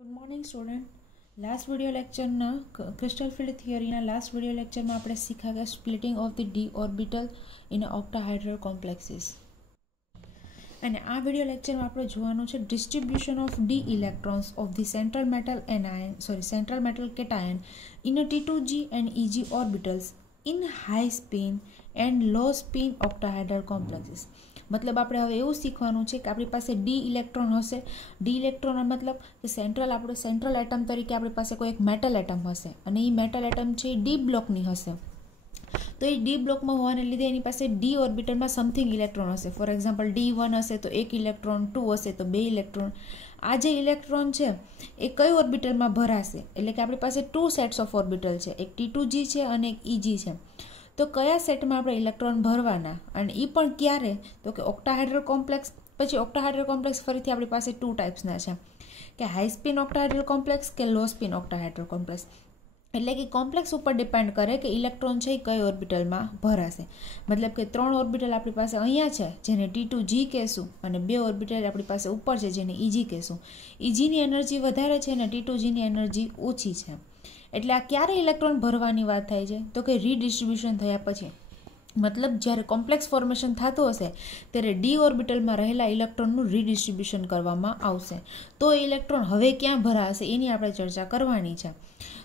Good morning student last video લેક્ચરના crystal field થિયરીના last video લેક્ચરમાં આપણે શીખ્યા કે splitting of the d orbital in octahedral complexes અને આ વિડિયો લેક્ચરમાં આપણે જોવાનું છે distribution of d electrons of the central metal cation in T2g and Eg orbitals in high spin and low spin octahedral complexes. मतलब આપણે હવે એવું શીખવાનું છે કે આપણી પાસે ડી ઇલેક્ટ્રોન હશે. ડી ઇલેક્ટ્રોન મતલબ કે સેન્ટ્રલ એટમ તરીકે આપણી પાસે કોઈ એક મેટલ એટમ હશે અને એ મેટલ એટમ છે ડી બ્લોકની હશે. તો એ ડી બ્લોકમાં હોવાને લીધે એની પાસે ડી ઓર્બિટલમાં સમથિંગ ઇલેક્ટ્રોન હશે. ફોર એક્ઝામ્પલ D1 હશે તો 1 ઇલેક્ટ્રોન, 2 હશે તો 2 ઇલેક્ટ્રોન. આ જે ઇલેક્ટ્રોન છે એ કઈ ઓર્બિટલમાં ભરાશે, એટલે કે આપણી પાસે 2 સેટ્સ ઓફ ઓર્બિટલ છે, એક T2g છે અને એક Eg છે. તો કયા સેટમાં આપણે ઇલેક્ટ્રોન ભરવાના અને એ પણ ક્યારે, તો કે ઓક્ટાહાઇડ્રલ કોમ્પ્લેક્સ. પછી ઓક્ટાહાઇડ્રલ કોમ્પ્લેક્સ ફરીથી આપણી પાસે 2 ટાઈપ્સના છે કે હાઈ સ્પિન ઓક્ટાહાઇડ્રલ કોમ્પ્લેક્સ કે લો સ્પિન ઓક્ટાહાઇડ્રલ કોમ્પ્લેક્સ. એટલે કે કોમ્પ્લેક્સ ઉપર ડિપેન્ડ કરે કે ઇલેક્ટ્રોન છે એ કઈ ઓર્બિટલમાં ભરાશે. મતલબ કે 3 ઓર્બિટલ આપણી પાસે અહીંયા છે જેને T2g કહેશું અને 2 ઓર્બિટલ આપણી પાસે ઉપર છે જેને Eg કહેશું. Egની એનર્જી વધારે છે અને T2gની એનર્જી ઓછી છે. એટલે આ ક્યારે ઇલેક્ટ્રોન ભરવાની વાત થાય છે, તો કે રીડિસ્ટ્રીબ્યુશન થયા પછી. મતલબ જ્યારે કોમ્પ્લેક્સ ફોર્મેશન થતું હશે ત્યારે ડી ઓર્બિટલમાં રહેલા ઇલેક્ટ્રોનનું રીડિસ્ટ્રીબ્યુશન કરવામાં આવશે. તો ઇલેક્ટ્રોન હવે ક્યાં ભરાશે એની આપણે ચર્ચા કરવાની છે.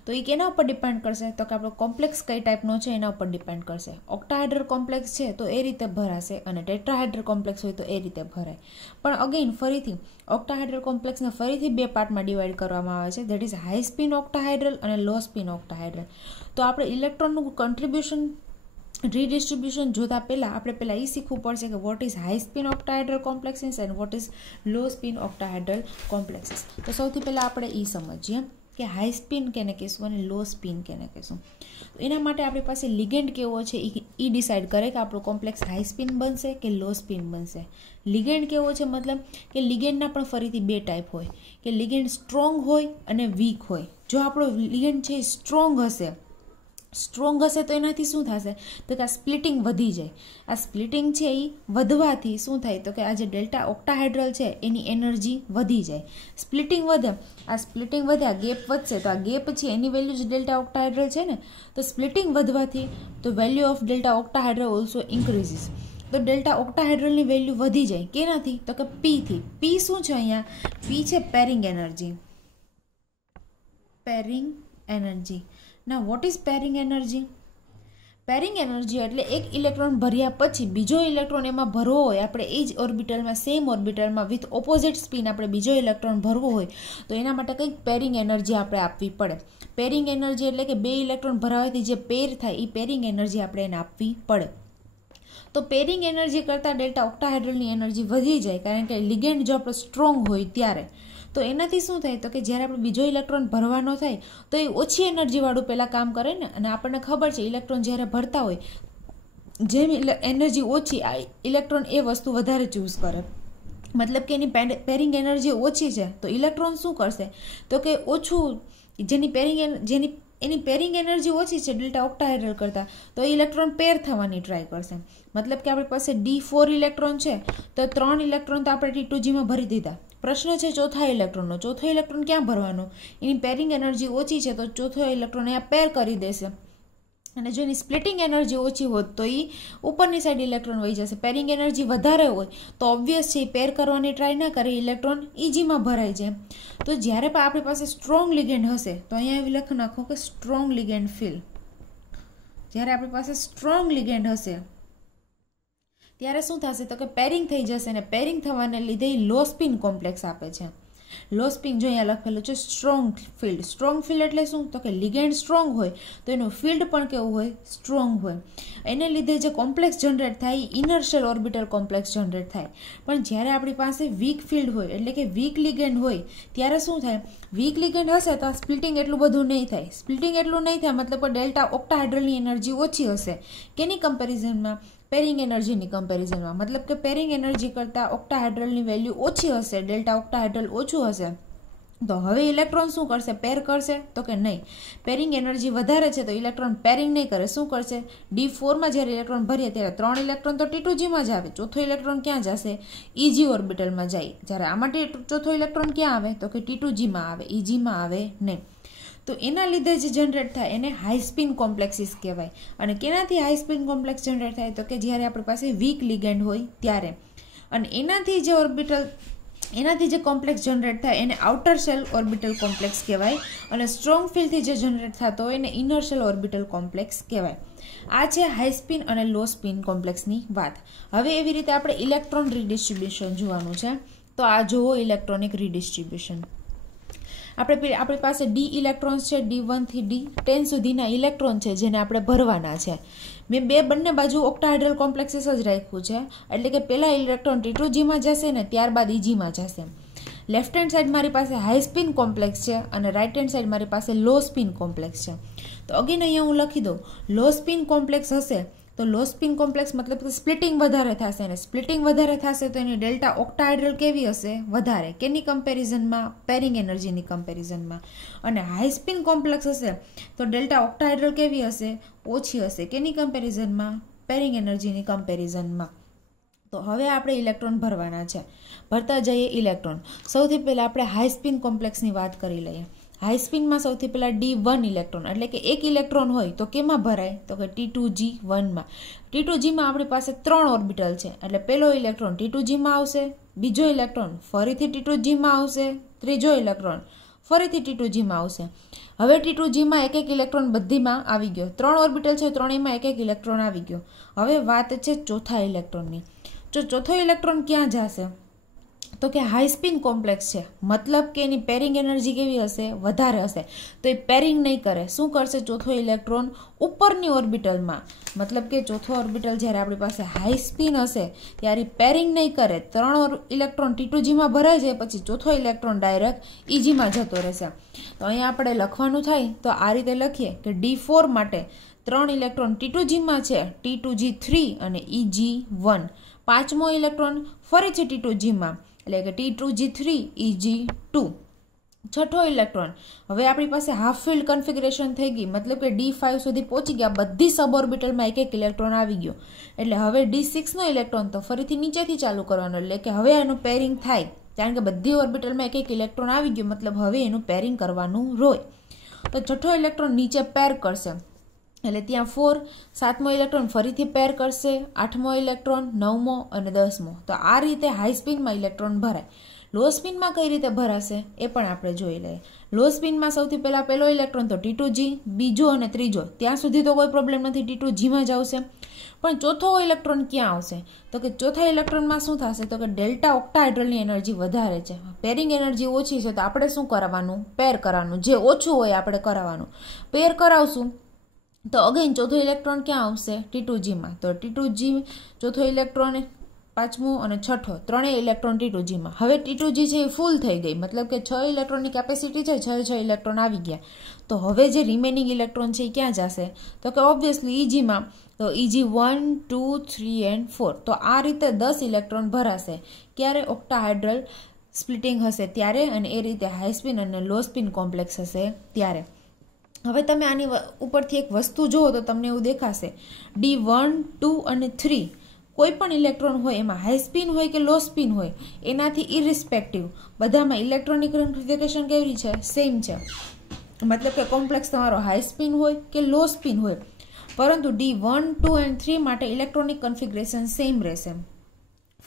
તો એ કેના ઉપર ડિપેન્ડ કરશે, તો કે આપણો કોમ્પ્લેક્સ કઈ ટાઈપનો છે એના ઉપર ડિપેન્ડ કરશે. ઓક્ટાહાઇડ્રલ કોમ્પ્લેક્સ છે તો એ રીતે ભરાશે અને ટેટ્રાહાઇડ્રલ કોમ્પ્લેક્સ હોય તો એ રીતે ભરાય. પણ અગેઇન ફરીથી ઓક્ટાહાઇડ્રલ કોમ્પ્લેક્સને ફરીથી 2 પાર્ટમાં ડિવાઈડ કરવામાં આવે છે, ધેટ ઇઝ હાઈ સ્પિન ઓક્ટાહાઇડ્રલ અને લો સ્પિન ઓક્ટાહાઇડ્રલ. તો આપણે ઇલેક્ટ્રોનનું કન્ટ્રીબ્યુશન રીડિસ્ટ્રીબ્યુશન જોતા પહેલાં એ શીખવું પડશે કે what is high spin octahedral complexes and what is low spin octahedral complexes. તો સૌથી પહેલાં આપણે એ સમજીએ કે હાઈ સ્પિન કેને કહેશું અને લો સ્પિન કેને કહેશું. તો એના માટે આપણી પાસે લિગેન્ડ કેવો છે એ ડિસાઇડ કરે કે આપણો કોમ્પ્લેક્સ હાઈ સ્પિન બનશે કે લો સ્પિન બનશે. લિગેન્ડ કેવો છે, મતલબ કે લિગેન્ડના પણ ફરીથી 2 ટાઈપ હોય કે લિગેન્ડ સ્ટ્રોંગ હોય અને વીક હોય. જો આપણો લિગેન્ડ છે એ સ્ટ્રોંગ હશે તો એનાથી શું થશે, તો કે આ સ્પ્લિટિંગ વધી જાય. આ સ્પ્લિટિંગ છે એ વધવાથી શું થાય, તો કે આ જે ડેલ્ટા ઓક્ટાહાઇડ્રલ છે એની એનર્જી વધી જાય. સ્પ્લિટિંગ વધે, આ સ્પ્લિટિંગ વધે, આ ગેપ વધશે તો આ ગેપ છે એની વેલ્યુ જ ડેલ્ટા ઓક્ટાહાઇડ્રલ છે ને. તો સ્પ્લિટિંગ વધવાથી તો value of delta octahedral also increases. તો ડેલ્ટા ઓક્ટાહાઇડ્રલની વેલ્યુ વધી જાય કેનાથી, તો કે P થી. P શું છે અહીંયા, P છે પેરિંગ એનર્જી. Pairing energy. ના what is pairing energy? Pairing energy એટલે એક ઇલેક્ટ્રોન ભર્યા પછી બીજો ઇલેક્ટ્રોન એમાં ભરવો હોય, આપણે એ જ ઓર્બિટલમાં સેમ ઓર્બિટલમાં વિથ ઓપોઝિટ સ્પિન આપણે બીજો ઇલેક્ટ્રોન ભરવો હોય તો એના માટે કંઈક પેરિંગ એનર્જી આપણે આપવી પડે. પેરિંગ એનર્જી એટલે કે 2 ઇલેક્ટ્રોન ભરાવાથી જે પેર થાય એ પેરિંગ એનર્જી આપણે એને આપવી પડે. તો પેરિંગ એનર્જી કરતાં ડેલ્ટા ઓક્ટાહાઇડ્રલની એનર્જી વધી જાય કારણ કે લિગેન્ડ જો આપણો સ્ટ્રોંગ હોય ત્યારે. તો એનાથી શું થાય, તો કે જ્યારે આપણે બીજો ઇલેક્ટ્રોન ભરવાનો થાય તો એ ઓછી એનર્જીવાળું પહેલાં કામ કરે ને. અને આપણને ખબર છે ઇલેક્ટ્રોન જ્યારે ભરતા હોય જેમ એનર્જી ઓછી આ ઇલેક્ટ્રોન એ વસ્તુ વધારે ચૂઝ કરે. મતલબ કે એની પેરિંગ એનર્જી ઓછી છે તો ઇલેક્ટ્રોન શું કરશે, તો કે ઓછું એની પેરિંગ એનર્જી ઓછી છે ડેલ્ટા ઓક્ટાહાઇડ્રલ કરતાં તો ઇલેક્ટ્રોન પેર થવાની ટ્રાય કરશે. મતલબ કે આપણી પાસે D4 ઇલેક્ટ્રોન છે તો 3 ઇલેક્ટ્રોન તો આપણે T2gમાં ભરી દીધા. પ્રશ્ન છે ચોથા ઇલેક્ટ્રોનનો. ચોથો ઇલેક્ટ્રોન ક્યાં ભરવાનો, એની પેરિંગ એનર્જી ઓછી છે તો ચોથો ઇલેક્ટ્રોન અહીંયા પેર કરી દેશે. અને જો એની સ્પ્લિટિંગ એનર્જી ઓછી હોત તો એ ઉપરની સાઈડ ઇલેક્ટ્રોન વહી જશે. પેરિંગ એનર્જી વધારે હોય તો ઓબ્વિયસ છે એ પેર કરવાની ટ્રાય ના કરે, ઇલેક્ટ્રોન Egમાં ભરાઈ જાય. તો જ્યારે પણ આપણી પાસે સ્ટ્રોંગ લિગેન્ડ હશે તો અહીંયા એવી લખ નાખો કે સ્ટ્રોંગ લિગેન્ડ ફિલ. જ્યારે આપણી પાસે સ્ટ્રોંગ લિગેન્ડ હશે ત્યારે શું થશે, તો કે પેરિંગ થઈ જશે અને પેરિંગ થવાને લીધે લો સ્પિન કોમ્પ્લેક્સ આપે છે. લો સ્પિન જો અહીંયા લખેલું છે સ્ટ્રોંગ ફિલ્ડ. સ્ટ્રોંગ ફિલ્ડ એટલે શું, તો કે લિગેન્ડ સ્ટ્રોંગ હોય તો એનું ફિલ્ડ પણ કેવું હોય, સ્ટ્રોંગ હોય. એને લીધે જે કોમ્પ્લેક્સ જનરેટ થાય એ inner shell orbital complex generate થાય. પણ જ્યારે આપણી પાસે વીક ફિલ્ડ હોય એટલે કે વીક લિગેન્ડ હોય ત્યારે શું થાય, વીક લિગેન્ડ હશે તો આ સ્પ્લિટિંગ એટલું બધું નહીં થાય. સ્પ્લિટિંગ એટલું નહીં થાય મતલબ કે ડેલ્ટા ઓક્ટાહાઇડ્રલની એનર્જી ઓછી હશે. કેની કમ્પેરિઝનમાં, પેરિંગ એનર્જીની કમ્પેરિઝનમાં. મતલબ કે પેરિંગ એનર્જી કરતાં ઓક્ટાહાઇડ્રલની વેલ્યુ ઓછી હશે, ડેલ્ટા ઓક્ટાહાઇડ્રલ ઓછું હશે તો હવે ઇલેક્ટ્રોન શું કરશે? પેર કરશે? તો કે નહીં. પેરિંગ એનર્જી વધારે છે તો ઇલેક્ટ્રોન પેરિંગ નહીં કરે. શું કરશે? D4માં જ્યારે ઇલેક્ટ્રોન ભરીએ ત્યારે 3 ઇલેક્ટ્રોન તો T2Gમાં જ આવે. ચોથો ઇલેક્ટ્રોન ક્યાં જશે? EG ઓર્બિટલમાં જાય. જ્યારે આમાં ચોથો ઇલેક્ટ્રોન ક્યાં આવે? તો કે T2Gમાં આવે, EGમાં આવે નહીં. તો એના લીધે જે જનરેટ થાય એને હાઈ સ્પિન કોમ્પ્લેક્સિસ કહેવાય. અને કેનાથી હાઈ સ્પિન કોમ્પ્લેક્સ જનરેટ થાય? તો કે જ્યારે આપણી પાસે વીક લિગેન્ડ હોય ત્યારે. અને એનાથી જે કોમ્પ્લેક્સ જનરેટ થાય એને આઉટર શેલ ઓર્બિટલ કોમ્પ્લેક્સ કહેવાય. અને સ્ટ્રોંગ ફિલ્ડથી જે જનરેટ થતો હોય એને ઇનર શેલ ઓર્બિટલ કોમ્પ્લેક્સ કહેવાય. આ છે હાઈ સ્પિન અને લો સ્પિન કોમ્પ્લેક્સની વાત. હવે એવી રીતે આપણે ઇલેક્ટ્રોન રીડિસ્ટ્રીબ્યુશન જોવાનું છે. તો આ જુઓ ઇલેક્ટ્રોનિક રીડિસ્ટ્રીબ્યુશન. આપણી પાસે ડી ઇલેક્ટ્રોન્સ છે. D1 થી D10 સુધીના ઇલેક્ટ્રોન છે જેને આપણે ભરવાના છે. મેં બંને બાજુ ઓક્ટાહાઇડ્રલ કોમ્પ્લેક્સીસ જ રાખ્યું છે. એટલે કે પહેલા ઇલેક્ટ્રોન T2Gમાં જશે ને ત્યારબાદ EGમાં જશે. લેફ્ટ હેન્ડ સાઈડ મારી પાસે હાઈ સ્પિન કોમ્પ્લેક્સ છે અને રાઈટ હેન્ડ સાઈડ મારી પાસે લો સ્પિન કોમ્પ્લેક્સ છે. તો અગેન અહીંયા હું લખી દઉં. લો સ્પિન કોમ્પ્લેક્સ હશે તો લો સ્પિન કોમ્પ્લેક્સ મતલબ કે સ્પ્લિટિંગ વધારે થશે. અને સ્પ્લિટિંગ વધારે થશે તો એની ડેલ્ટા ઓક્ટાહાઇડ્રલ કેવી હશે? વધારે. કેની કમ્પેરિઝનમાં? પેરિંગ એનર્જીની કમ્પેરિઝનમાં. અને હાઈ સ્પિન કોમ્પ્લેક્સ હશે તો ડેલ્ટા ઓક્ટાહાઇડ્રલ કેવી હશે? ઓછી હશે. કેની કમ્પેરિઝનમાં? પેરિંગ એનર્જીની કમ્પેરિઝનમાં. તો હવે આપણે ઇલેક્ટ્રોન ભરવાના છે. ભરતા જઈએ ઇલેક્ટ્રોન. સૌથી પહેલાં આપણે હાઈ સ્પિન કોમ્પ્લેક્સની વાત કરી લઈએ. હાઈ સ્પિનમાં સૌથી પહેલાં D1 ઇલેક્ટ્રોન એટલે કે એક ઇલેક્ટ્રોન હોય તો કેમાં ભરાય? તો કે T2G1માં. T2Gમાં આપણી પાસે 3 ઓર્બિટલ છે એટલે પહેલો ઇલેક્ટ્રોન T2Gમાં આવશે, બીજો ઇલેક્ટ્રોન ફરીથી T2Gમાં આવશે, ત્રીજો ઇલેક્ટ્રોન ફરીથી T2Gમાં આવશે. હવે T2Gમાં એક ઇલેક્ટ્રોન બધીમાં આવી ગયો. 3 ઓર્બિટલ છે, ત્રણેયમાં એક ઇલેક્ટ્રોન આવી ગયો. હવે વાત છે ચોથા ઇલેક્ટ્રોનની. જો ચોથો ઇલેક્ટ્રોન ક્યાં જશે? તો કે હાઈ સ્પિન કોમ્પ્લેક્સ છે મતલબ કે એની પેરિંગ એનર્જી કેવી હશે? વધારે હશે. તો એ પેરિંગ નહીં કરે. શું કરશે? ચોથો ઇલેક્ટ્રોન ઉપરની ઓર્બિટલમાં મતલબ કે ચોથો ઓર્બિટલ જ્યારે આપણી પાસે હાઈ સ્પિન હશે ત્યારે પેરિંગ નહીં કરે. 3 ઇલેક્ટ્રોન T2Gમાં ભરાઈ જાય પછી ચોથો ઇલેક્ટ્રોન ડાયરેક્ટ EGમાં જતો રહેશે. તો અહીંયા આપણે લખવાનું થાય તો આ રીતે લખીએ કે D4 માટે 3 ઇલેક્ટ્રોન T2Gમાં છે, T2G3 અને EG1. પાંચમો ઇલેક્ટ્રોન ફરીથી T2Gમાં એટલે કે T2G3 EG2. છઠ્ઠો ઇલેક્ટ્રોન હવે આપણી પાસે હાફ ફિલ્ડ કન્ફિગરેશન થઈ ગઈ મતલબ કે D5 સુધી પહોંચી ગયા. બધી સબ ઓર્બિટલમાં એક ઇલેક્ટ્રોન આવી ગયો. એટલે હવે D6નો ઇલેક્ટ્રોન તો ફરીથી નીચેથી ચાલુ કરવાનો એટલે કે હવે એનું પેરિંગ થાય કારણ કે બધી ઓર્બિટલમાં એક ઇલેક્ટ્રોન આવી ગયો મતલબ હવે એનું પેરિંગ કરવાનું હોય. તો છઠ્ઠો ઇલેક્ટ્રોન નીચે પેર કરશે એટલે ત્યાં 4. સાતમો ઇલેક્ટ્રોન ફરીથી પેર કરશે, 8મો ઇલેક્ટ્રોન, 9મો અને 10મો. તો આ રીતે હાઈ સ્પિનમાં ઇલેક્ટ્રોન ભરાય. લો સ્પિનમાં કઈ રીતે ભરાશે એ પણ આપણે જોઈ લઈએ. લો સ્પિનમાં સૌથી પહેલાં પહેલો ઇલેક્ટ્રોન તો T2G, બીજો અને ત્રીજો ત્યાં સુધી તો કોઈ પ્રોબ્લેમ નથી, T2Gમાં જ આવશે. પણ ચોથો ઇલેક્ટ્રોન ક્યાં આવશે? તો કે ચોથા ઇલેક્ટ્રોનમાં શું થશે? તો કે ડેલ્ટા ઓક્ટાહાઇડ્રલની એનર્જી વધારે છે, પેરિંગ એનર્જી ઓછી છે. તો આપણે શું કરાવવાનું? પેર કરવાનું. જે ઓછું હોય આપણે કરાવવાનું. પેર કરાવશું તો અગેન ચોથો ઇલેક્ટ્રોન ક્યાં આવશે? T2Gમાં. તો T2G ચોથો ઇલેક્ટ્રોન, પાંચમો અને છઠ્ઠો ત્રણેય ઇલેક્ટ્રોન T2Gમાં. હવે T2G છે એ ફૂલ થઈ ગઈ મતલબ કે 6 ઇલેક્ટ્રોનની કેપેસિટી છે, 6 ઇલેક્ટ્રોન આવી ગયા. તો હવે જે રિમેનિંગ ઇલેક્ટ્રોન છે એ ક્યાં જશે? તો કે ઓબ્વિયસલી EGમાં. તો EG1, 2, 3 and 4. તો આ રીતે 10 ઇલેક્ટ્રોન ભરાશે. ક્યારે? ઓક્ટાહાઇડ્રલ સ્પ્લિટિંગ હશે ત્યારે અને એ રીતે હાઈ સ્પિન અને લો સ્પિન કોમ્પ્લેક્સ હશે ત્યારે. હવે તમે આની ઉપરથી એક વસ્તુ જુઓ તો તમને એવું દેખાશે D1, 2 અને 3 કોઈ પણ ઇલેક્ટ્રોન હોય એમાં હાઈ સ્પિન હોય કે લો સ્પિન હોય એનાથી ઇરિસ્પેક્ટિવ બધામાં ઇલેક્ટ્રોનિક કન્ફિગરેશન કેવી છે? સેમ છે. મતલબ કે કોમ્પ્લેક્સ તમારો હાઈ સ્પિન હોય કે લો સ્પિન હોય પરંતુ D1, 2 and 3 માટે ઇલેક્ટ્રોનિક કન્ફિગરેશન સેમ રહેશે.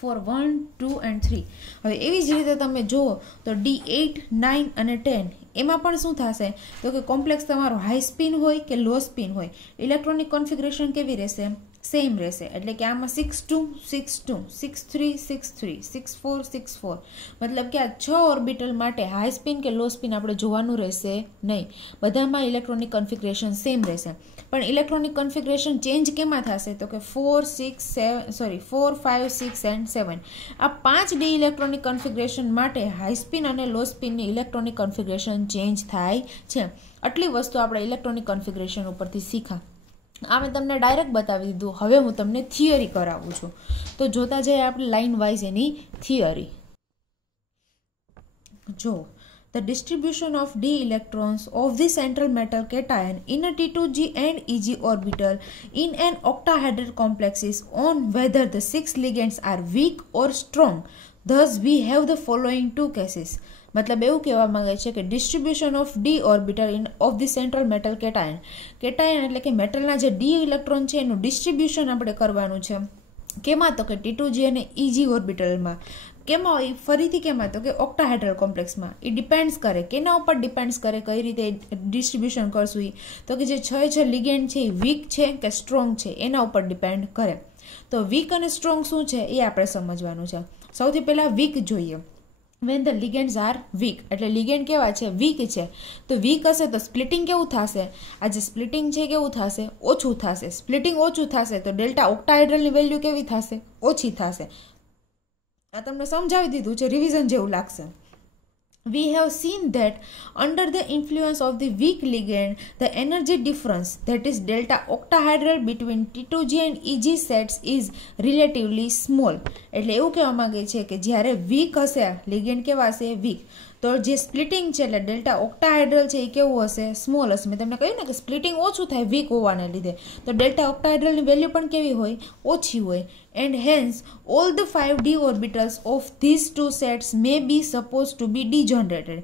For 1, 2 and 3. હવે એવી જ રીતે તમે જુઓ તો D8, 9 અને 10 એમાં પણ શું થશે? તો કે કોમ્પ્લેક્સ તમારો હાઈ સ્પિન હોય કે લો સ્પિન હોય ઇલેક્ટ્રોનિક કોન્ફિગરેશન કેવી રહેશે? સેમ રહેશે. એટલે કે આમાં 6, 2, 6, 2, 6, 3, 6, 3, 6, 4, 6, 4 મતલબ કે આ 6 ઓર્બિટલ માટે હાઈ સ્પિન કે લો સ્પિન આપણે જોવાનું રહેશે નહીં. બધામાં ઇલેક્ટ્રોનિક કન્ફિગરેશન સેમ રહેશે. પણ ઇલેક્ટ્રોનિક કન્ફિગરેશન ચેન્જ કેમાં થશે? તો કે 4, 5, 6 and 7 આ 5 ડી ઇલેક્ટ્રોનિક કન્ફિગરેશન માટે હાઈ સ્પિન અને લો સ્પિનની ઇલેક્ટ્રોનિક કન્ફિગરેશન ચેન્જ થાય છે. આટલી વસ્તુ આપણે ઇલેક્ટ્રોનિક કન્ફિગરેશન ઉપરથી શીખા. આ મેં તમને ડાયરેક્ટ બતાવી દીધું. હવે હું તમને થિયરી કરાવું છું. તો જોતા જઈએ આપણે લાઇન વાઇઝ એની થિયરી. જો The distribution of d electrons of the central metal cation in a T2g and Eg orbital in an octahedral complex is on whether the 6 ligands are weak or strong. Thus we have the following two cases. मतलब એવું કહેવા માંગે છે કે distribution of D orbital in of the central metal cation. Cation એટલે કે મેટલના જે D electron છે એનું ડિસ્ટ્રીબ્યુશન આપણે કરવાનું છે. કેમાં? તો કે T2g અને Eg ઓર્બિટલમાં. કેમાં? ફરીથી કેમાં? તો કે ઓક્ટાહેડ્રલ કોમ્પ્લેક્સમાં. એ ડિપેન્ડ્સ કરે કેના ઉપર ડિપેન્ડ્સ કરે કઈ રીતે ડિસ્ટ્રીબ્યુશન કરશું એ? તો કે જે 6 લિગેન્ડ છે એ વીક છે કે સ્ટ્રોંગ છે એના ઉપર ડિપેન્ડ કરે. તો વીક અને સ્ટ્રોંગ શું છે એ આપણે સમજવાનું છે. સૌથી પહેલા વીક જોઈએ. when the ligands are weak, એટલે લિગેન્ડ કેવા છે? વીક છે. તો વીક હશે તો સ્પ્લિટિંગ કેવું થશે? આ જે સ્પ્લિટિંગ છે કેવું થશે? ઓછું થશે. સ્પ્લિટિંગ ઓછું થશે તો ડેલ્ટા ઓક્ટાહેડ્રલની વેલ્યુ કેવી થશે? ઓછી થશે. આ તમને સમજાવી દીધું છે, રિવિઝન જેવું લાગશે. We have seen that under the influence of the weak ligand, the energy difference, that is delta octahedral between T2g and Eg sets is relatively small. એટલે એવું કહેવા માંગે છે કે જ્યારે વીક હશે લિગેન્ડ કેવા હશે? વીક. તો જે સ્પ્લિટિંગ છે એટલે ડેલ્ટા ઓક્ટાહેડ્રલ છે એ કેવું હશે? સ્મોલ હશે. મેં તમને કહ્યું ને કે સ્પ્લિટિંગ ઓછું થાય વીક હોવાને લીધે, તો ડેલ્ટા ઓક્ટાહેડ્રલની વેલ્યુ પણ કેવી હોય? ઓછી હોય. And hence all the 5 d orbitals of these two sets may be supposed to be degenerated.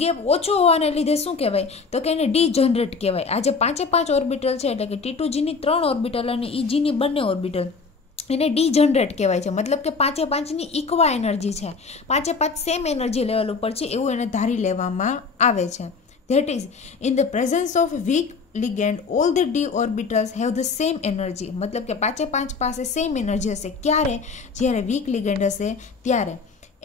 Gap ઓછો હોવાને લીધે શું કહેવાય? તો કે એને ડીજનરેટ કહેવાય. આ જે 5 ઓર્બિટલ છે એટલે કે T2g ની 3 ઓર્બિટલ અને Eg ની 2 ઓર્બિટલ એને ડીજનરેટ કહેવાય છે. મતલબ કે 5 ની ઇક્વા એનર્જી છે, 5 સેમ એનર્જી લેવલ ઉપર છે એવું એને ધારી લેવામાં આવે છે. That is, in the presence of weak ligand, all the d orbitals have the same energy. मतलब કે 5 પાસે સેમ એનર્જી હશે. ક્યારે? જ્યારે વીક લિગેન્ડ હશે ત્યારે.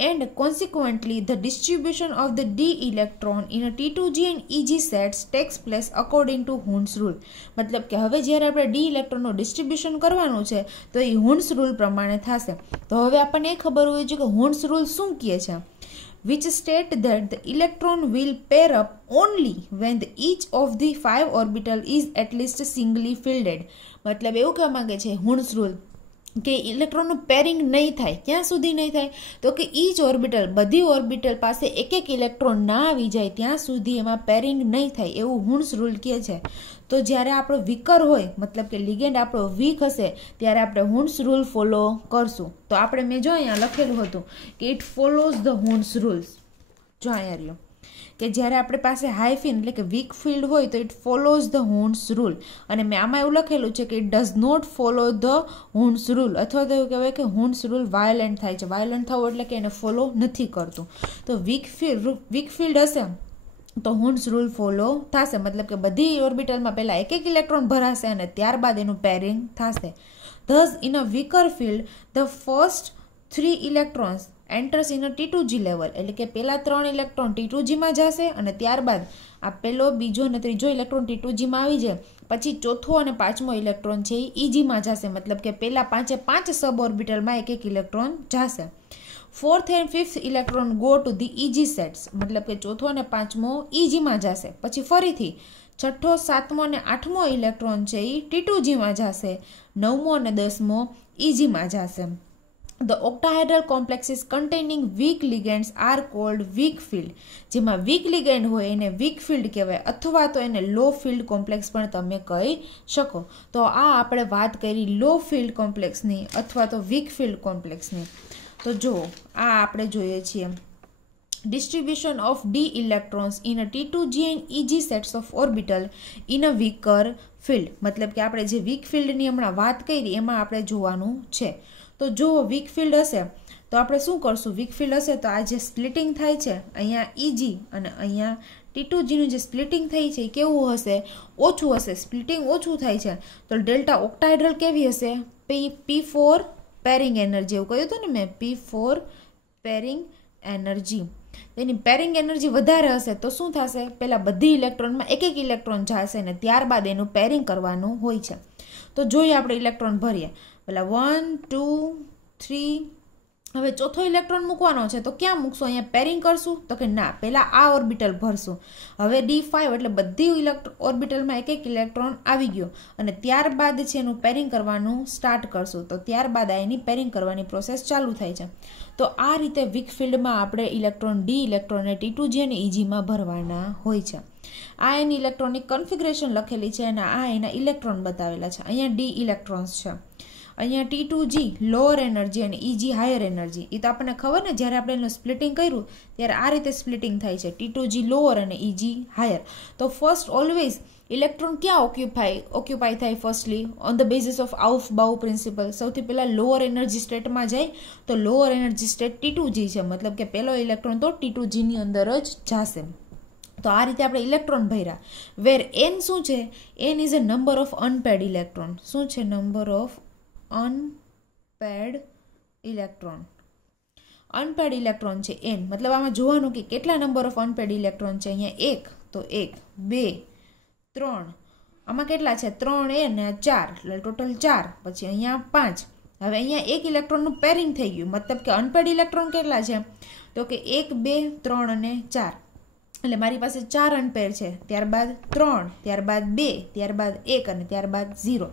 And consequently, the distribution of the d electron in a T2g and Eg sets takes place according to Hund's rule. मतलब કે હવે જ્યારે આપણે ડી ઇલેક્ટ્રોનનું ડિસ્ટ્રીબ્યુશન કરવાનું છે તો એ હુન્સ રૂલ પ્રમાણે થશે. તો હવે આપણને એ ખબર હોવી જોઈએ કે હુન્સ રૂલ શું કહે છે? Which state that the electron will pair up only when each of the 5 orbital is at least singly fielded. मतलब એવું કહેવા માંગે છે હુન્સ રૂલ કે ઇલેક્ટ્રોનનું પેરિંગ નહીં થાય. ક્યાં સુધી નહીં થાય? તો કે ઈચ ઓર્બિટલ, બધી ઓર્બિટલ પાસે એક ઇલેક્ટ્રોન ના આવી જાય ત્યાં સુધી એમાં પેરિંગ નહીં થાય એવું હુન્સ રૂલ કહે છે. તો જ્યારે આપણો વીકર હોય, મતલબ કે લિગેન્ડ આપણો વીક હશે ત્યારે આપણે હુન્સ રૂલ ફોલો કરશું. તો આપણે મેં જો અહીંયા લખેલું હતું કે ઇટ ફોલોઝ ધ હુન્સ રૂલ્સ. જો અહીંયા રહ્યો કે જ્યારે આપણે પાસે હાઇફિન એટલે કે વીક ફિલ્ડ હોય તો it follows the Hund's rule. અને મેં આમાં એવું લખેલું છે કે it does not follow the Hund's rule, અથવા તો એવું કહેવાય કે હુન્સ રૂલ વાયોલેન્ટ થાય છે. વાયોલેન્ટ થવું એટલે કે એને ફોલો નથી કરતું. તો વીક ફિલ્ડ હશે તો હુન્સ રૂલ ફોલો થશે. મતલબ કે બધી ઓર્બિટલમાં પહેલાં એક ઇલેક્ટ્રોન ભરાશે અને ત્યારબાદ એનું પેરિંગ થશે. This in a weaker field the first 3 electrons enters in a T2g level. એટલે કે પહેલા 3 ઇલેક્ટ્રોન T2gમાં જશે અને ત્યારબાદ આ પહેલો, બીજો અને ત્રીજો ઇલેક્ટ્રોન T2gમાં આવી જાય. પછી ચોથો અને 5મો ઇલેક્ટ્રોન છે એ Egમાં જશે. મતલબ કે પહેલા 5 સબ ઓર્બિટલમાં એક ઇલેક્ટ્રોન જશે. 4th and 5th electron go to the Eg sets. મતલબ કે ચોથો અને 5મો Egમાં જશે. પછી ફરીથી 6ઠો, 7મો અને 8મો ઇલેક્ટ્રોન છે એ T2gમાં જશે. 9મો અને 10મો Egમાં જશે. The octahedral complexes containing weak ligands are called weak field. જેમાં weak ligand હોય એને weak field કહેવાય, અથવા તો એને low field complex પણ તમે કહી શકો. તો આ આપણે વાત કરી low field complexની અથવા તો weak field complexની. તો જો આ આપણે જોઈએ છીએ distribution of d electrons in a T2g and Eg sets of orbital in a weaker field. મતલબ કે આપણે જે weak fieldની હમણાં વાત કરી એમાં આપણે જોવાનું છે. તો જો વીક ફિલ્ડ હશે તો આપણે શું કરશું? વીક ફિલ્ડ હશે તો આ જે સ્પ્લિટિંગ થાય છે અહીંયા Eg અને અહીંયા T2gનું જે સ્પ્લિટિંગ થઈ છે એ કેવું હશે? ઓછું હશે. સ્પ્લિટિંગ ઓછું થાય છે તો ડેલ્ટા ઓક્ટાહેડ્રલ કેવી હશે? P4 pairing energy. એવું કહ્યું હતું ને મેં, P4 પેરિંગ એનર્જી. એની પેરિંગ એનર્જી વધારે હશે તો શું થશે? પહેલાં બધી ઇલેક્ટ્રોનમાં એક ઇલેક્ટ્રોન જશે અને ત્યારબાદ એનું પેરિંગ કરવાનું હોય છે. તો જોઈએ આપણે ઇલેક્ટ્રોન ભરીએ. પેલા 1 2 3 હવે ચોથો ઇલેક્ટ્રોન મૂકવાનો છે તો ક્યાં મૂકશો? અહીંયા પેરિંગ કરશું? તો કે ના, પહેલા આ ઓર્બિટલ ભરશું. હવે D5 એટલે બધી ઓર્બિટલમાં એક એક ઇલેક્ટ્રોન આવી ગયો અને ત્યારબાદ છે એનું પેરિંગ કરવાનું સ્ટાર્ટ કરશું. તો ત્યારબાદ આ એની પેરિંગ કરવાની પ્રોસેસ ચાલુ થાય છે. તો આ રીતે વીક ફિલ્ડમાં આપણે ઇલેક્ટ્રોન ડી ઇલેક્ટ્રોનને T2G અને EGમાં ભરવાના હોય છે. આ એની ઇલેક્ટ્રોનિક કન્ફિગરેશન લખેલી છે અને આ એના ઇલેક્ટ્રોન બતાવેલા છે. અહીંયા ડી ઇલેક્ટ્રોન્સ છે, અહીંયા T2G લોઅર એનર્જી અને EG હાયર એનર્જી. એ તો આપણને ખબર ને, જ્યારે આપણે એનું સ્પ્લિટિંગ કર્યું ત્યારે આ રીતે સ્પ્લિટિંગ થાય છે, T2G લોઅર અને EG હાયર. તો ફર્સ્ટ ઓલવેઝ ઇલેક્ટ્રોન ક્યાં ઓક્યુપાય થાય? Firstly on the basis of Aufbau principle. સૌથી પહેલાં લોઅર એનર્જી સ્ટેટમાં જાય તો લોઅર એનર્જી સ્ટેટ T2G છે, મતલબ કે પહેલો ઇલેક્ટ્રોન તો T2Gની અંદર જ જશે. તો આ રીતે આપણે ઇલેક્ટ્રોન ભર્યા. વેર N શું છે? N is a number of unpaired electron. શું છે? Number of unpaired electron. Unpaired electron છે N. મતલબ આમાં જોવાનું કે કેટલા નંબર ઓફ અનપેડ ઇલેક્ટ્રોન છે. અહીંયા 1, તો 1, 2, 3, આમાં કેટલા છે? 3 અને 4, એટલે ટોટલ 4. પછી અહીંયા 5. હવે અહીંયા એક ઇલેક્ટ્રોનનું પેરિંગ થઈ ગયું, મતલબ કે અનપેડ ઇલેક્ટ્રોન કેટલા છે? તો કે 1, 2, 3 અને 4. એટલે મારી પાસે 4 અનપેર છે, ત્યારબાદ 3, ત્યારબાદ 2, ત્યારબાદ 1 અને ત્યારબાદ 0.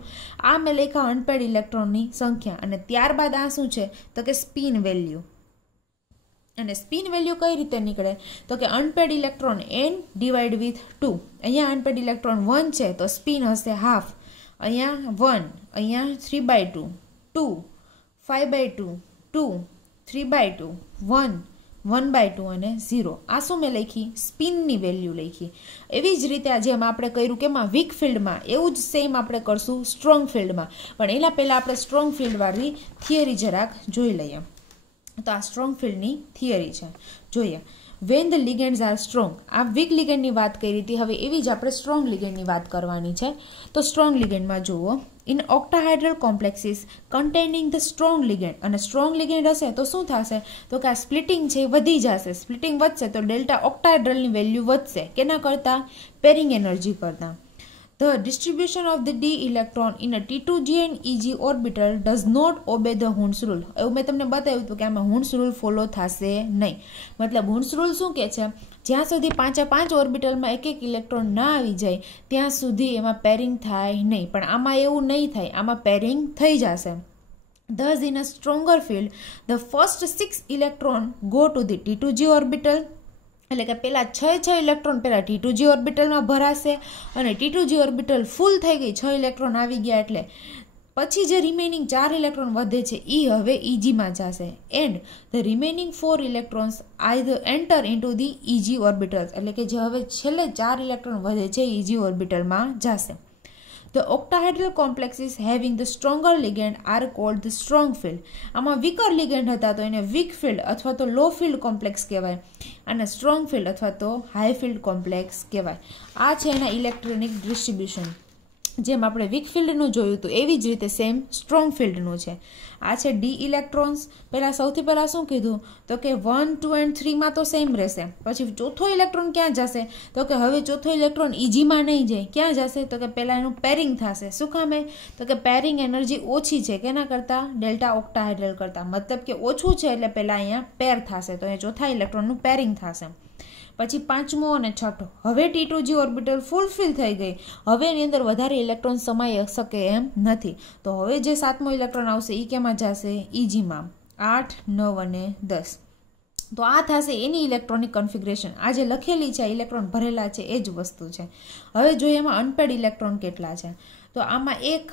આ મેં લખ્યા અનપેડ ઇલેક્ટ્રોનની સંખ્યા. અને ત્યારબાદ આ શું છે? તો કે સ્પિન વેલ્યુ. અને સ્પિન વેલ્યુ કઈ રીતે નીકળે? તો કે unpaid electron N divide with 2. અહીંયા અનપેડ ઇલેક્ટ્રોન 1 છે તો સ્પિન હશે હાફ. અહીંયા 1, અહીંયા 3/2, 2, 5/2, 2, 3/2, 1, 1/2 અને 0. આ શું મેં લખી? સ્પિનની વેલ્યુ લખી. એવી જ રીતે જેમ આપણે કર્યું કે એમાં વીક ફિલ્ડમાં, એવું જ સેમ આપણે કરશું સ્ટ્રોંગ ફિલ્ડમાં. પણ એના પહેલાં આપણે સ્ટ્રોંગ ફિલ્ડવાળી થિયરી જરાક જોઈ લઈએ. તો આ સ્ટ્રોંગ ફિલ્ડની થિયરી છે, જોઈએ. When the ligands are strong. આ વીક લિગેન્ડની વાત કરી હતી, હવે એવી જ આપણે સ્ટ્રોંગ લિગેન્ડની વાત કરવાની છે. તો સ્ટ્રોંગ લિગેન્ડમાં જુઓ, in octahedral complexes containing the strong ligand. અને સ્ટ્રોંગ લિગેન્ડ હશે તો શું થશે? તો કે આ સ્પ્લિટિંગ છે વધી જશે. સ્પ્લિટિંગ વધશે તો ડેલ્ટા ઓક્ટાહાઇડ્રલની વેલ્યુ વધશે. કેના કરતાં? પેરિંગ એનર્જી કરતાં. The distribution of the d electron in a T2G and EG orbital does not obey the Hund's rule. એવું મેં તમને બતાવ્યું હતું કે આમાં Hund's rule ફોલો થશે નહીં. મતલબ Hund's rule શું કહે છે? જ્યાં સુધી 5 ઓર્બિટલમાં એક એક ઇલેક્ટ્રોન ના આવી જાય ત્યાં સુધી એમાં પેરિંગ થાય નહીં. પણ આમાં એવું નહીં થાય, આમાં પેરિંગ થઈ જશે. Thus in a stronger field, the first 6 electron go to the T2G orbital. એટલે કે પહેલા 6 ઇલેક્ટ્રોન પહેલા T2G ઓર્બિટલમાં ભરાશે અને T2G ઓર્બિટલ ફૂલ થઈ ગઈ, 6 ઇલેક્ટ્રોન આવી ગયા એટલે પછી જે રિમેનિંગ 4 ઇલેક્ટ્રોન વધે છે એ હવે EGમાં જશે. And the remaining 4 electrons either enter into the EG orbitals. એટલે કે જે હવે છેલ્લે 4 ઇલેક્ટ્રોન વધે છે EG ઓર્બિટલમાં જશે. The octahedral complexes having the stronger ligand are called the strong field. આમાં વીકર લિગેન્ડ હતા તો એને વીક ફિલ્ડ અથવા તો લો ફિલ્ડ કોમ્પ્લેક્સ કહેવાય, અને સ્ટ્રોંગ ફિલ્ડ અથવા તો હાઈ ફિલ્ડ કોમ્પ્લેક્સ કહેવાય. આ છે એના ઇલેક્ટ્રોનિક ડિસ્ટ્રીબ્યુશન. જેમ આપણે વીક ફિલ્ડનું જોયું હતું એવી જ રીતે સેમ સ્ટ્રોંગ ફિલ્ડનું છે. આ છે ડી ઇલેક્ટ્રોન્સ. સૌથી પહેલાં શું કીધું? તો કે 1, 2 અને 3માં તો સેમ રહેશે. પછી ચોથો ઇલેક્ટ્રોન ક્યાં જશે? તો કે હવે ચોથો ઇલેક્ટ્રોન EGમાં નહીં જાય. ક્યાં જશે? તો કે પહેલાં એનું પેરિંગ થશે. શું કામે? તો કે પેરિંગ એનર્જી ઓછી છે કેના કરતાં? ડેલ્ટા ઓક્ટાહાઇડ્રલ કરતાં. મતલબ કે ઓછું છે એટલે પહેલાં અહીંયા પેર થશે, તો અહીંયા ચોથા ઇલેક્ટ્રોનનું પેરિંગ થશે. પછી 5મો અને 6થો, હવે T2G ઓર્બિટલ ફૂલફિલ થઈ ગઈ. હવે એની અંદર વધારે ઇલેક્ટ્રોન સમાઈ શકે એમ નથી. તો હવે જે 7મો ઇલેક્ટ્રોન આવશે એ કેમાં જશે? EGમાં. 8, 9 અને 10. તો આ થશે એની ઇલેક્ટ્રોનિક કન્ફિગરેશન. આ જે લખેલી છે ઇલેક્ટ્રોન ભરેલા છે એ જ વસ્તુ છે. હવે જોઈએ એમાં અનપેડ ઇલેક્ટ્રોન કેટલા છે. તો આમાં 1,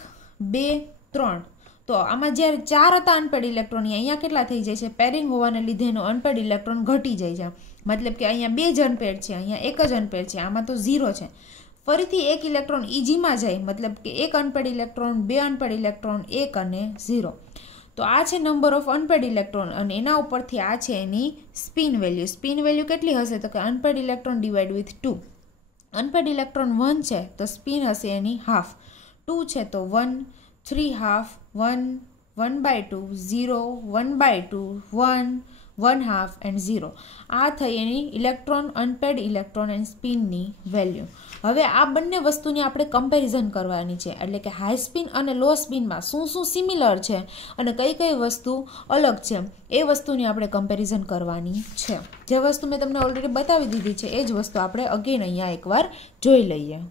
2, 3. તો આમાં જ્યારે 4 હતા અનપેડ ઇલેક્ટ્રોન, અહીંયા કેટલા થઈ જાય છે? પેરિંગ હોવાને લીધે એનો અનપેડ ઇલેક્ટ્રોન ઘટી જાય છે. મતલબ કે અહીંયા 2 જ અનપેડ છે, અહીંયા 1 જ અનપેડ છે, આમાં તો 0 છે. ફરીથી 1 ઇલેક્ટ્રોન EGમાં જાય, મતલબ કે 1 અનપેડ ઇલેક્ટ્રોન, 2 અનપેડ ઇલેક્ટ્રોન, 1 અને 0. તો આ છે નંબર ઓફ અનપેડ ઇલેક્ટ્રોન અને એના ઉપરથી આ છે એની સ્પિન વેલ્યુ. સ્પિન વેલ્યુ કેટલી હશે? તો કે unpaid electron divide with 2. Unpaid electron 1 છે તો સ્પિન હશે એની હાફ. 2 છે તો 1, 3 હાફ, 1, 1/2, 0, 1/2, 1, 1/2 and 0. આ થઈ એની ઇલેક્ટ્રોન, અનપેડ ઇલેક્ટ્રોન એન્ડ સ્પિનની વેલ્યુ. હવે આ બંને વસ્તુની આપણે કમ્પેરિઝન કરવાની છે, એટલે કે હાઈ સ્પિન અને લો સ્પિનમાં શું શું સિમિલર છે અને કઈ કઈ વસ્તુ અલગ છે એ વસ્તુની આપણે કમ્પેરિઝન કરવાની છે. જે વસ્તુ મેં તમને ઓલરેડી બતાવી દીધી છે એ જ વસ્તુ આપણે અગેન અહીંયા એકવાર જોઈ લઈએ.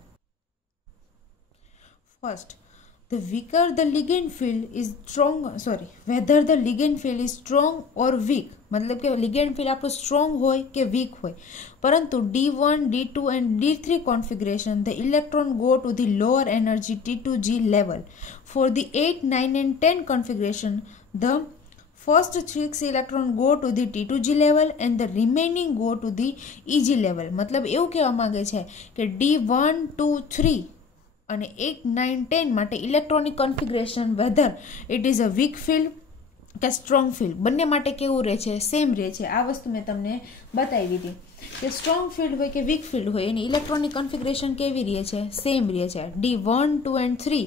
First, the weaker the ligand field is strong, whether the ligand field is strong or weak. मतलब કે ligand field આપણું strong હોય કે weak હોય, પરંતુ D1, D2 and D3 configuration the electron go to the lower energy T2G level. For the 8, 9 and 10 configuration the first 6 electron go to the T2G level and the remaining go to the EG level. मतलब એવું કહેવા માંગે છે કે D1, 2, 3 અને 8, 9, 10 માટે electronic configuration whether it is a weak field કે strong field બંને માટે કેવું રહે છે, સેમ રહે છે. આ વસ્તુ મેં તમને બતાવી હતી કે સ્ટ્રોંગ ફિલ્ડ હોય કે વીક ફિલ્ડ હોય એની ઇલેક્ટ્રોનિક કન્ફિગરેશન કેવી રહે છે, સેમ રહે છે. D1, 2 and 3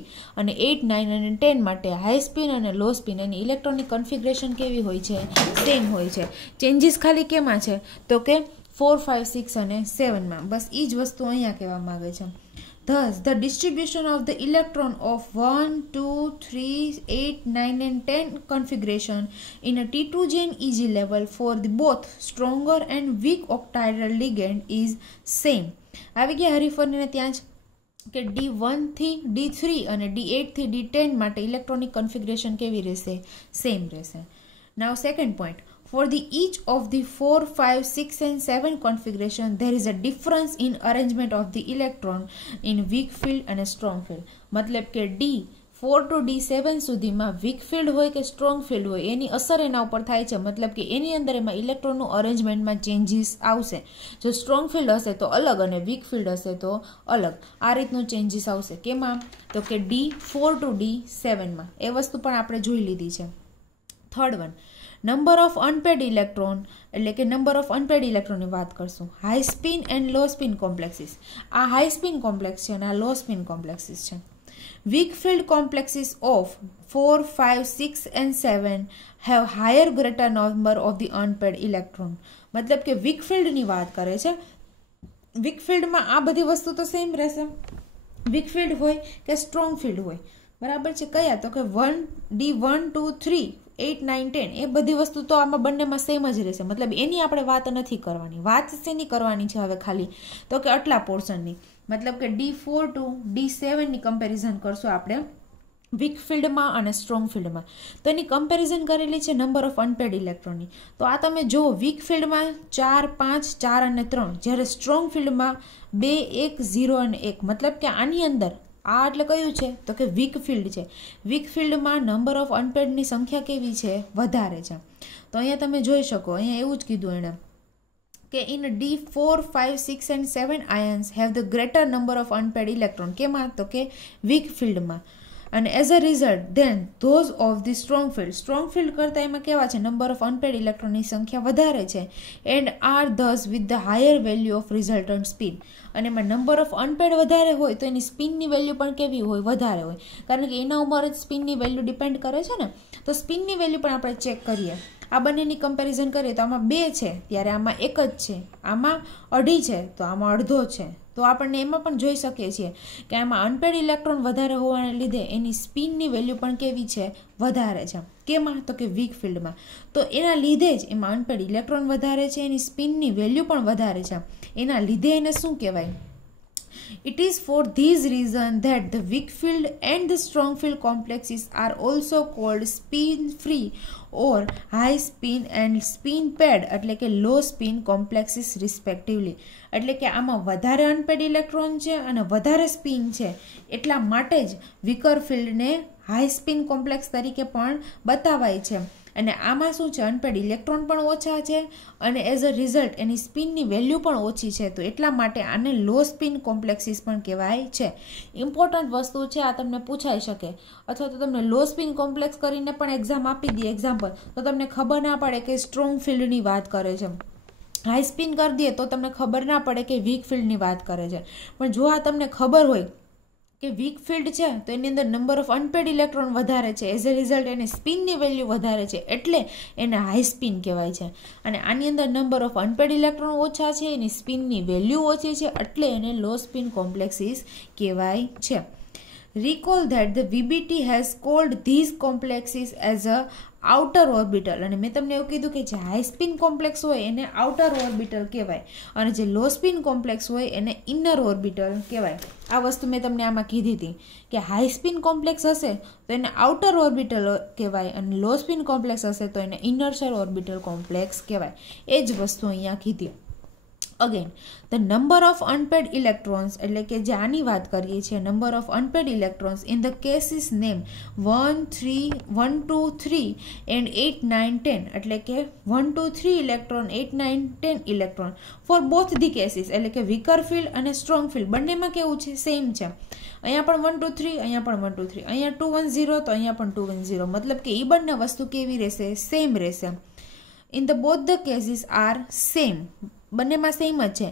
અને 8, 9 અને 10 માટે હાઈ સ્પિન અને લો સ્પિન એની ઇલેક્ટ્રોનિક કન્ફિગરેશન કેવી હોય છે, સેમ હોય છે. ચેન્જીસ ખાલી કેમાં છે તો કે 4, 5, 6 અને 7માં. બસ એ જ વસ્તુ અહીંયા કહેવા માંગે છે. Thus, the distribution of the electron of 1, 2, 3, 8, 9 and 10 configuration in a T2G and EG level for the both stronger and weak octahedral ligand is same. આવી ગયા હરીફરને ત્યાં જ કે D1 થી D3 અને D8 થી D10 માટે ઇલેક્ટ્રોનિક કન્ફિગરેશન કેવી રહેશે, સેમ રહેશે. Now second point, for the each of the 4, 5, 6 and 7 configuration there is a difference in arrangement of the electron in weak field and a strong field. मतलब કે D4 to D7 સુધીમાં week field હોય કે strong field હોય એની અસર એના ઉપર થાય છે. મતલબ કે એની અંદર એમાં ઇલેક્ટ્રોનનું અરેન્જમેન્ટમાં ચેન્જીસ આવશે. જો સ્ટ્રોંગ ફિલ્ડ હશે તો અલગ અને વીક ફિલ્ડ હશે તો અલગ. આ રીતનું ચેન્જીસ આવશે. કેમાં તો કે D4 to D7માં. એ વસ્તુ પણ આપણે જોઈ લીધી છે. Third one, number of unpaired electron, એટલે કે નંબર ઓફ અનપેડ ઇલેક્ટ્રોનની વાત કરશું. High spin and low spin complexes. આ હાઈ સ્પિન કોમ્પ્લેક્સ છે અને આ લો સ્પિન કોમ્પ્લેક્સિસ છે. Weak field complexes of 4, 5, 6 and 7 have higher greater number of the unpaired electron. મતલબ કે વીક ફિલ્ડની વાત કરે છે. વીક ફિલ્ડમાં આ બધી વસ્તુ તો સેમ રહેશે. વીક ફિલ્ડ હોય કે સ્ટ્રોંગ ફિલ્ડ હોય, બરાબર છે. કયા તો કે D1, 2, 3, 8, 9, 10 એ બધી વસ્તુ તો આમાં બંનેમાં સેમ જ રહેશે. મતલબ એની આપણે વાત નથી કરવાની. વાત શેની કરવાની છે હવે ખાલી તો કે આટલા પોર્શનની. મતલબ કે D4 to D7 ની કમ્પેરિઝન કરશું આપણે વીક ફિલ્ડમાં અને સ્ટ્રોંગ ફિલ્ડમાં. તો એની કમ્પેરિઝન કરેલી છે નંબર ઓફ અનપેડ ઇલેક્ટ્રોનની. તો આ તમે જો વીક ફિલ્ડમાં 4, 5, 4 અને 3, જ્યારે સ્ટ્રોંગ ફિલ્ડમાં 2, 1, 0 અને 1. મતલબ કે આની અંદર આ એટલે કયું છે તો કે વીક ફિલ્ડ છે. વીક ફિલ્ડમાં નંબર ઓફ અનપેડની સંખ્યા કેવી છે, વધારે છે. તો અહીંયા તમે જોઈ શકો, અહીંયા એવું જ કીધું એણે કે in D4, 5, 6 and 7 ions have the greater number of unpaired electron. કેમાં તો કે વીક ફિલ્ડમાં. અને as a result than those of the strong field. Strong field કરતાં એમાં કેવા છે, નંબર ઓફ અનપેડ ઇલેક્ટ્રોનની સંખ્યા વધારે છે. And are thus with the higher value of resultant spin. અને એમાં નંબર ઓફ અનપેડ વધારે હોય તો એની સ્પિનની વેલ્યુ પણ કેવી હોય, વધારે હોય. કારણ કે એના ઉપર જ સ્પિનની વેલ્યુ ડિપેન્ડ કરે છે ને. તો સ્પિનની વેલ્યુ પણ આપણે ચેક કરીએ. આ બંનેની કમ્પેરિઝન કરીએ તો આમાં 2 છે ત્યારે આમાં 1 જ છે. આમાં 2.5 છે તો આમાં અડધો છે. તો આપણને એમાં પણ જોઈ શકીએ છીએ કે આમાં અનપેડ ઇલેક્ટ્રોન વધારે હોવાને લીધે એની સ્પિનની વેલ્યુ પણ કેવી છે, વધારે છે. કેમાં તો કે વીક ફિલ્ડમાં. તો એના લીધે જ એમાં અનપેડ ઇલેક્ટ્રોન વધારે છે, એની સ્પિનની વેલ્યુ પણ વધારે છે. એના લીધે એને શું કહેવાય, It is for these reasons that the weak field and the strong field complexes are also called spin free or high spin and spin paired એટલે કે low spin complexes respectively. એટલે કે આમાં વધારે અનપેડ ઇલેક્ટ્રોન છે અને વધારે spin છે એટલા માટે જ વીકર ફિલ્ડને હાઈ સ્પિન કોમ્પ્લેક્સ તરીકે પણ બતાવાય છે. અને આમાં શું છે, અનપેડ ઇલેક્ટ્રોન પણ ઓછા છે અને એઝ અ રિઝલ્ટ એની સ્પિનની વેલ્યુ પણ ઓછી છે. તો એટલા માટે આને લો સ્પિન કોમ્પ્લેક્સિસ પણ કહેવાય છે. ઇમ્પોર્ટન્ટ વસ્તુ છે, આ તમને પૂછાઈ શકે. અથવા તો તમને લો સ્પિન કોમ્પ્લેક્સ કરીને પણ એક્ઝામ આપી દે એક્ઝામ્પલ, તો તમને ખબર ના પડે કે સ્ટ્રોંગ ફિલ્ડની વાત કરે છે. હાઈ સ્પિન કરી દઈએ તો તમને ખબર ના પડે કે વીક ફિલ્ડની વાત કરે છે. પણ જો આ તમને ખબર હોય કે વીક ફિલ્ડ છે તો એની અંદર નંબર ઓફ અનપેડ ઇલેક્ટ્રોન વધારે છે, એઝ અ રિઝલ્ટ એની સ્પિનની વેલ્યુ વધારે છે, એટલે એને હાઈ સ્પિન કહેવાય છે. અને આની અંદર નંબર ઓફ અનપેડ ઇલેક્ટ્રોન ઓછા છે, એની સ્પિનની વેલ્યુ ઓછી છે, એટલે એને લો સ્પિન કોમ્પ્લેક્સીસ કહેવાય છે. Recall that the VBT has called these complexes as a outer orbital. અને મેં તમને એવું કીધું કે જે હાઈ સ્પિન કોમ્પ્લેક્સ હોય એને આઉટર ઓર્બિટલ કહેવાય અને જે લો સ્પિન કોમ્પ્લેક્સ હોય એને ઇનર ઓર્બિટલ કહેવાય. આ વસ્તુ મેં તમને આમાં કીધી હતી કે હાઈ સ્પિન કોમ્પ્લેક્સ હશે તો એને આઉટર ઓર્બિટલ કહેવાય અને લો સ્પિન કોમ્પ્લેક્સ હશે તો એને ઇનર શેલ ઓર્બિટલ કોમ્પ્લેક્સ કહેવાય. એ જ વસ્તુ અહીંયા કીધી. Again the number of unpaid electrons, એટલે કે જે આની વાત કરીએ છીએ number of unpaid electrons in the cases name 1, 2, 3 and 8, 9, 10, એટલે કે 1, 2, 3 electron, 8, 9, 10 electron for both the cases, એટલે કે વીકર ફિલ્ડ અને સ્ટ્રોંગ ફિલ્ડ બંનેમાં કેવું છે, સેમ છે. અહીંયા પણ 1, 2, 3, અહીંયા પણ 1, 2, 3, અહીંયા 2, 1, 0 તો અહીંયા પણ 2, 1, 0, મતલબ કે એ બંને વસ્તુ કેવી રહેશે, સેમ રહેશે. In the both the cases are same, બંનેમાં સેમ જ છે.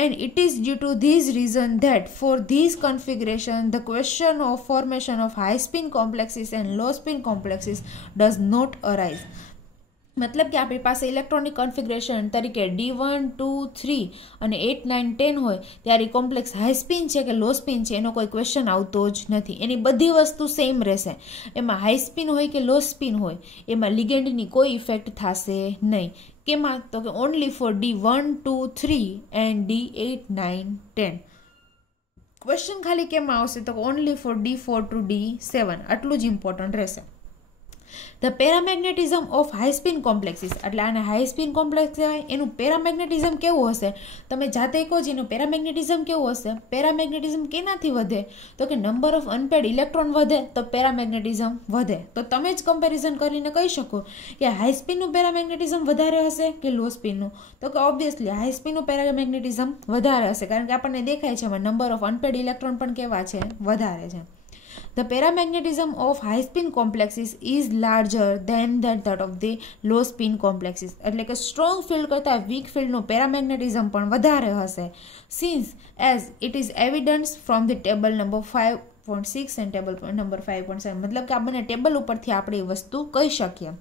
And it is due to these reason that for these configuration the question of formation of high spin complexes and low spin complexes does not arise. મતલબ કે આપણી પાસે electronic configuration તરીકે D1, 2, 3 અને 8, 9, 10 હોય ત્યારે કોમ્પ્લેક્સ હાઈ સ્પિન છે કે લો સ્પિન છે એનો કોઈ ક્વેશ્ચન આવતો જ નથી. એની બધી વસ્તુ સેમ રહેશે. એમાં હાઈ સ્પિન હોય કે લો સ્પિન હોય એમાં લિગેન્ડની કોઈ ઇફેક્ટ થશે નહીં. કેમાં? તો કે only for D1, 2, 3 and D8, 9, 10. Question ખાલી કેમાં આવશે? તો only for D4 to D7. આટલું જ ઇમ્પોર્ટન્ટ રહેશે. The paramagnetism of high spin complexes, એટલે આને હાઈ સ્પિન કોમ્પ્લેક્સ કહેવાય. એનું પેરામેગ્નેટિઝમ કેવું હશે? તમે જાતે કહો છો એનું પેરામેગ્નેટિઝમ કેવું હશે? પેરામેગ્નેટિઝમ કેનાથી વધે? તો કે નંબર ઓફ અનપેડ ઇલેક્ટ્રોન વધે તો પેરામેગ્નેટિઝમ વધે. તો તમે જ કમ્પેરિઝન કરીને કહી શકો કે હાઈ સ્પિનનું પેરામેગ્નેટિઝમ વધારે હશે કે લો સ્પિનનું? તો કે ઓબ્વિયસલી હાઈ સ્પિનનું પેરામેગ્નેટિઝમ વધારે હશે, કારણ કે આપણને દેખાય છે એમાં નંબર ઓફ અનપેડ ઇલેક્ટ્રોન પણ કેવા છે, વધારે છે. The paramagnetism of high spin complexes is larger than that of the low spin complexes. એટલે કે સ્ટ્રોંગ ફિલ્ડ કરતાં વીક ફિલ્ડનું પેરામેગ્નેટિઝમ પણ વધારે હશે. Since as it is evidence from the table number 5.6 and table number 5.7, મતલબ કે આ બંને ટેબલ ઉપરથી આપણે એ વસ્તુ કહી શકીએ.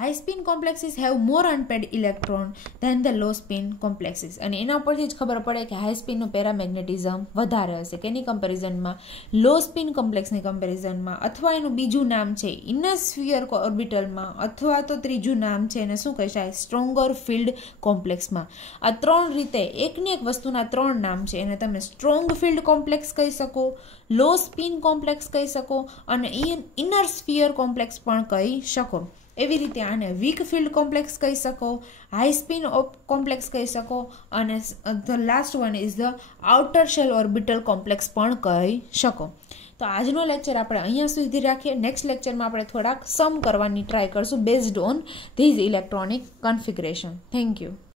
High spin complexes have more unpaired electron than the low spin complexes. અને એના ઉપરથી જ ખબર પડે કે હાઈ સ્પિનનું પેરામેગ્નેટિઝમ વધારે હશે. કેની કમ્પેરિઝનમાં? લો સ્પિન કોમ્પ્લેક્સની કમ્પેરિઝનમાં, અથવા એનું બીજું નામ છે ઇનર સ્ફિયર ઓર્બિટલમાં, અથવા તો ત્રીજું નામ છે એને શું કહેવાય? સ્ટ્રોંગર ફિલ્ડ કોમ્પ્લેક્સમાં. આ ત્રણ રીતે એકની એક વસ્તુના ત્રણ નામ છે. એને તમે સ્ટ્રોંગ ફિલ્ડ કોમ્પ્લેક્સ કહી શકો, લો સ્પિન કોમ્પ્લેક્સ કહી શકો અને ઇનર સ્ફિયર કોમ્પ્લેક્સ પણ કહી શકો. એવી રીતે આને વીક ફિલ્ડ કોમ્પ્લેક્સ કહી શકો, હાઈ સ્પિન કોમ્પ્લેક્સ કહી શકો અને the last one is the outer shell orbital complex પણ કહી શકો. તો આજનો લેક્ચર આપણે અહીંયા સુધી રાખીએ. નેક્સ્ટ લેક્ચરમાં આપણે થોડાક સમ કરવાની ટ્રાય કરશું based on these electronic configuration. Thank you.